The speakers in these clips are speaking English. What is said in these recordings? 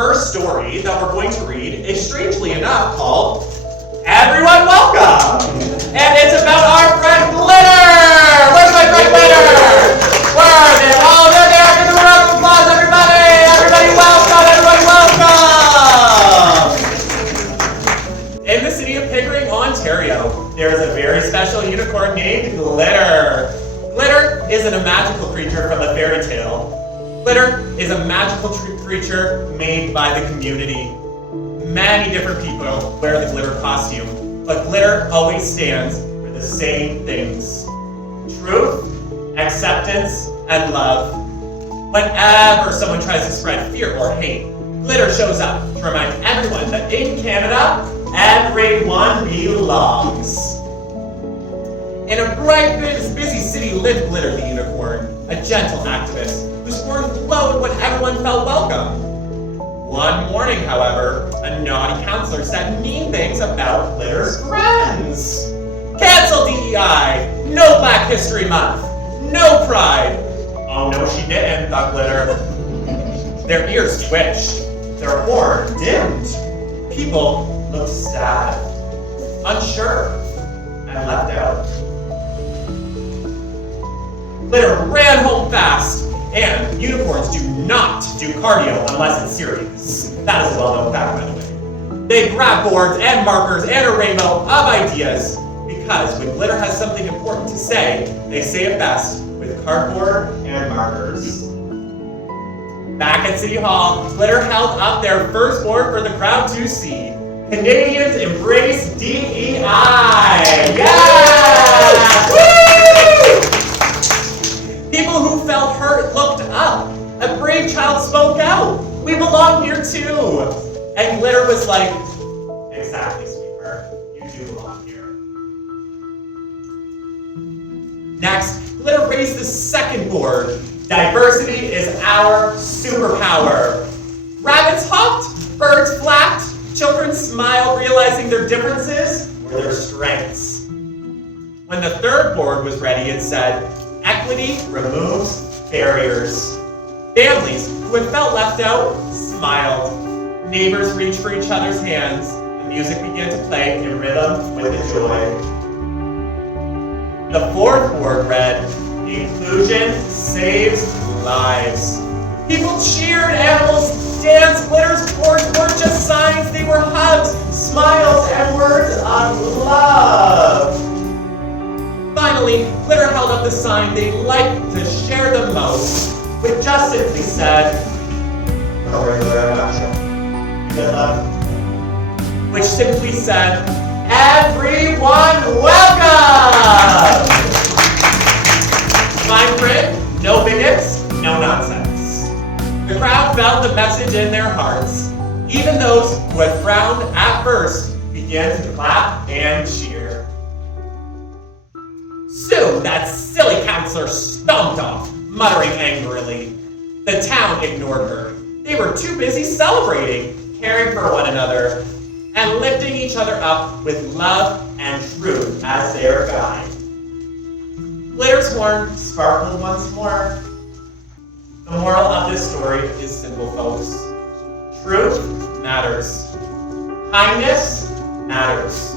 first story that we're going to read is, strangely enough, called Everyone Welcome! And it's about our friend Glitter! Where's my friend Glitter? Where are they? Oh, they're there! Give them a round of applause, everybody! Everybody welcome! Everybody welcome! In the city of Pickering, Ontario, there is a very special unicorn named Glitter. Glitter isn't a magical creature from a fairy tale. Glitter is a magical creature made by the community. Many different people wear the glitter costume, but glitter always stands for the same things: truth, acceptance, and love. Whenever someone tries to spread fear or hate, glitter shows up to remind everyone that in Canada, everyone belongs. In a bright, busy city lived Glitter the unicorn, a gentle activist whose horn glowed when everyone felt welcome. One morning, however, a naughty counselor said mean things about Glitter's friends. Cancel DEI! No Black History Month! No Pride! Oh no, she didn't, thought Glitter. Their ears twitched. Their horn dimmed. People looked sad, unsure, and left out. Glitter ran home fast, and unicorns do not do cardio unless it's serious. That is a well-known fact, by the way. They grab boards and markers and a rainbow of ideas, because when Glitter has something important to say, they say it best with cardboard and markers. Back at City Hall, Glitter held up their first board for the crowd to see. Canadians embrace DEI! Yeah! Woo! People who felt hurt looked up. A brave child spoke out. We belong here too. And Glitter was like, exactly, sweetheart. You do belong here. Next, Glitter raised the second board. Diversity is our superpower. Rabbits hopped, birds flapped, children smiled, realizing their differences were their strengths. When the third board was ready, it said, equity removes barriers. Families who had felt left out smiled. Neighbors reached for each other's hands. The music began to play in rhythm with the joy. The fourth board read, inclusion saves lives. People cheered, animals danced. Glitter's boards weren't just signs, they were hugs, smiles, and words of love. Finally, Glitter held up the sign they liked to share the most, which just simply said, which simply said, everyone welcome! Fine print, no bigots, no nonsense. The crowd felt the message in their hearts. Even those who had frowned at first began to clap and cheer. Soon, that silly counselor stomped off, muttering angrily. The town ignored her. They were too busy celebrating, caring for one another, and lifting each other up with love and truth as their guide. Glitter's horn sparkled once more. The moral of this story is simple, folks. Truth matters. Kindness matters.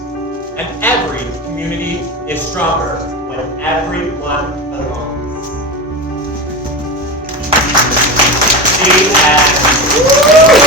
And every community is stronger when everyone belongs. The end.